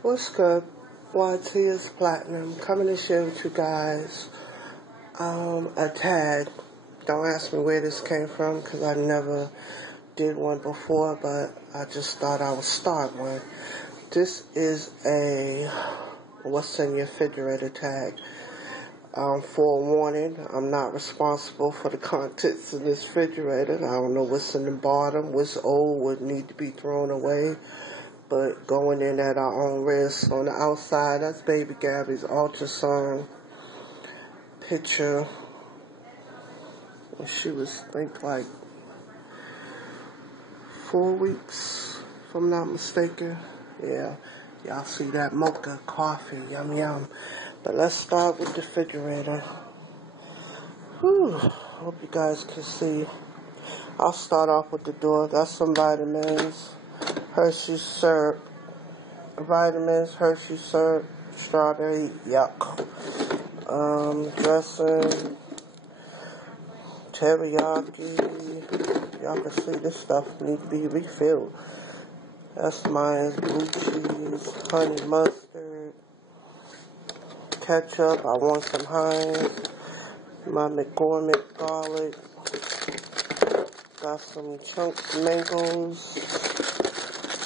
What's good? YT is Platinum, coming to share with you guys a tag. Don't ask me where this came from because I never did one before, but I just thought I would start one. This is a what's in your refrigerator tag. Forewarning, I'm not responsible for the contents of this refrigerator. I don't know what's in the bottom, what's old, what need to be thrown away. But going in at our own risk. On the outside, that's baby Gabby's ultrasound picture. And she was, I think, like 4 weeks, if I'm not mistaken. Yeah, y'all see that mocha coffee, yum yum. But let's start with the refrigerator. Whew, hope you guys can see. I'll start off with the door. That's some vitamins. Hershey's syrup, vitamins, Hershey's syrup, strawberry, yuck. Dressing, teriyaki. Y'all can see this stuff needs to be refilled. That's mine. Blue cheese, honey mustard, ketchup. I want some Heinz. My McCormick garlic. Got some chunks mangoes.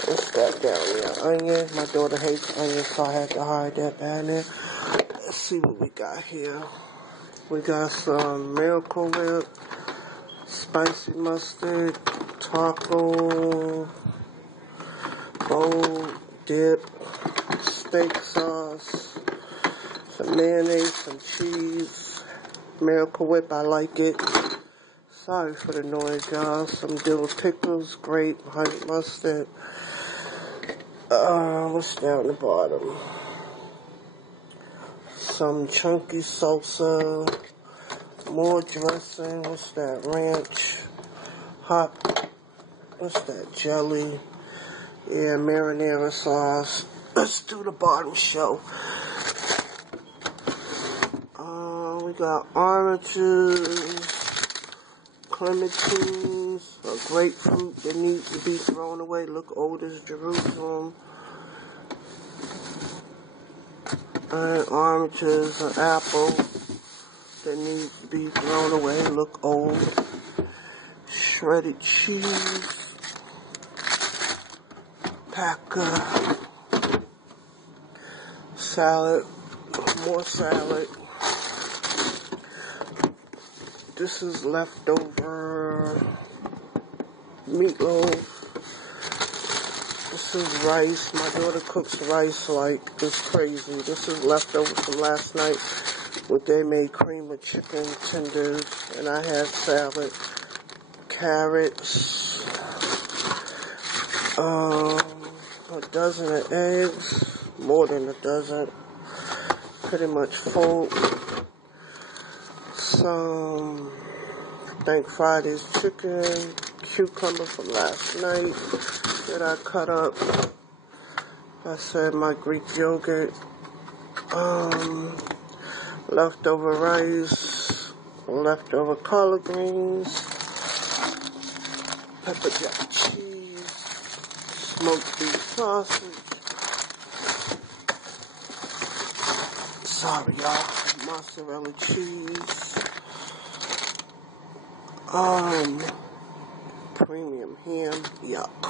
What's that down there? Onion. My daughter hates onions, so I had to hide that down there. Let's see what we got here. We got some Miracle Whip, spicy mustard, taco, bowl dip, steak sauce, some mayonnaise, some cheese. Miracle Whip, I like it. Sorry for the noise, y'all. Some dill pickles, grape, honey mustard. What's down the bottom? Some chunky salsa, more dressing. What's that? Ranch, hot. What's that? Jelly. Yeah, marinara sauce. Let's do the bottom show. We got oranges, clementines, a grapefruit that needs to be thrown away. Look old as Jerusalem. And oranges, an apple that needs to be thrown away. Look old. Shredded cheese. Packer. Salad. More salad. This is leftover meatloaf. This is rice. My daughter cooks rice like it's crazy. This is leftover from last night what they made cream of chicken tenders, and I had salad, carrots, a dozen of eggs, more than a dozen, pretty much full. Some, I think Friday's chicken, cucumber from last night that I cut up. I said my Greek yogurt, leftover rice, leftover collard greens, pepper jack cheese, smoked beef sausage. Sorry, y'all. Mozzarella cheese. Premium ham. Yuck.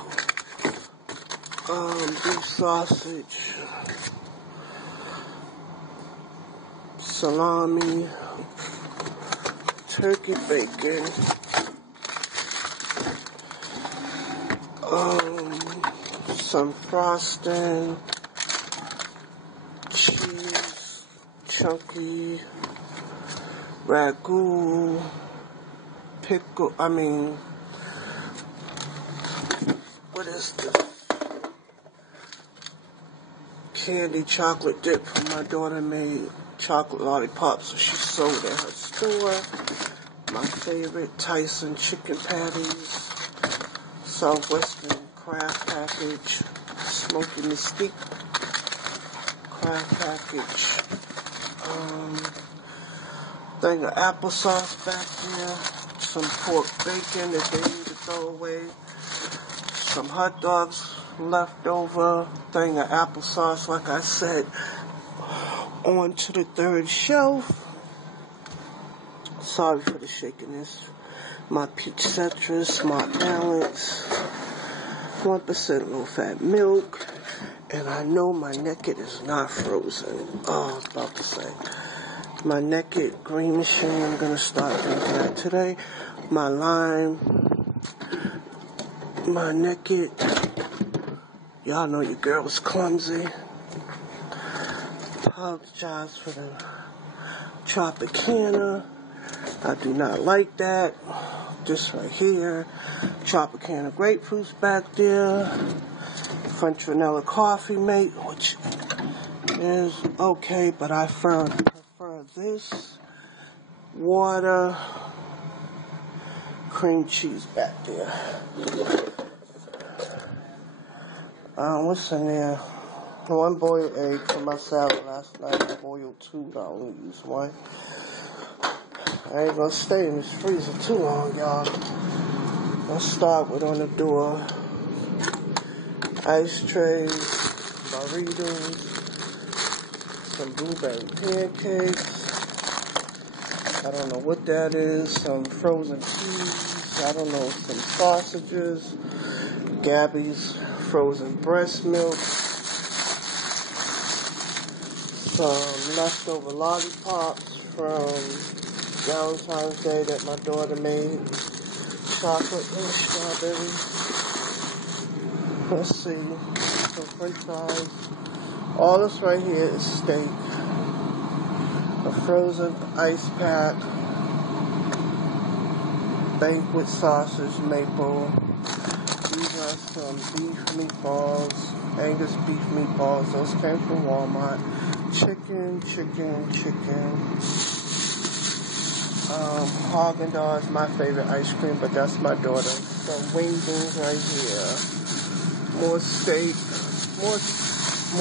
Beef sausage. Salami. Turkey bacon. Some frosting. Cheese. Chunky. Ragu. Pickle. What is this? Candy chocolate dip from my daughter made chocolate lollipops, so she sold at her store. My favorite Tyson chicken patties, Southwestern craft package, Smoky Mesquite craft package, thing of applesauce back there, some pork bacon that they need to throw away, some hot dogs leftover thing of applesauce, like I said, onto the third shelf. Sorry for the shakiness. My peach citrus, Smart Balance, 1% low-fat milk, and I know my Naked is not frozen. Oh, I was about to say. My Naked green machine, I'm going to start drinking that today. My lime, my Naked. Y'all know your girl's clumsy. Apologize for the Tropicana. I do not like that. This right here. Tropicana grapefruits back there. French vanilla coffee mate, which is okay, but I prefer this. Water. Cream cheese back there. What's in there? One boiled egg for my salad last night. I boiled two, I only used one. I ain't gonna stay in this freezer too long, y'all. Let's start with on the door. Ice trays, burritos, some blueberry pancakes. I don't know what that is. Some frozen peas. I don't know, some sausages. Gabby's frozen breast milk. Some leftover lollipops from Valentine's Day that my daughter made. Chocolate and strawberry. Let's see. Some french fries. All this right here is steak. A frozen ice pack. Banquet sausage maple. These are some beef meatballs. Angus beef meatballs. Those came from Walmart. Chicken. Haagen-Dazs, my favorite ice cream, but that's my daughter. Some wings right here. More steak. More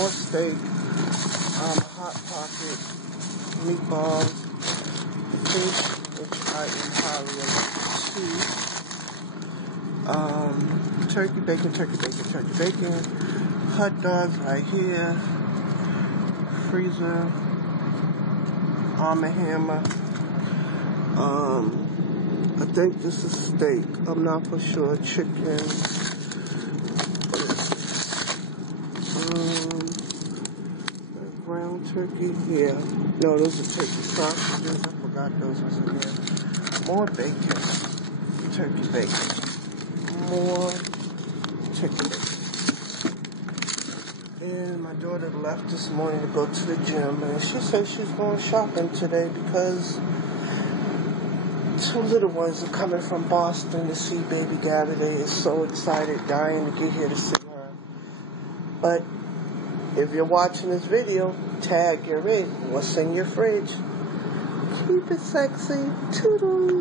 steak. Hot Pocket. Meatballs. Fish, which I eat highly. Turkey bacon. Hot dogs right here. Freezer. Arm & Hammer. I think this is steak. I'm not for sure. Chicken. Ground turkey. Yeah. No, those are turkey sausages. I forgot those was in there. More bacon. Turkey bacon. More turkey bacon. And my daughter left this morning to go to the gym, and she said she's going shopping today because two little ones are coming from Boston to see baby Gabby. They are so excited, dying to get here to see her. But if you're watching this video, tag you're in. What's in your fridge? Keep it sexy. Toodles.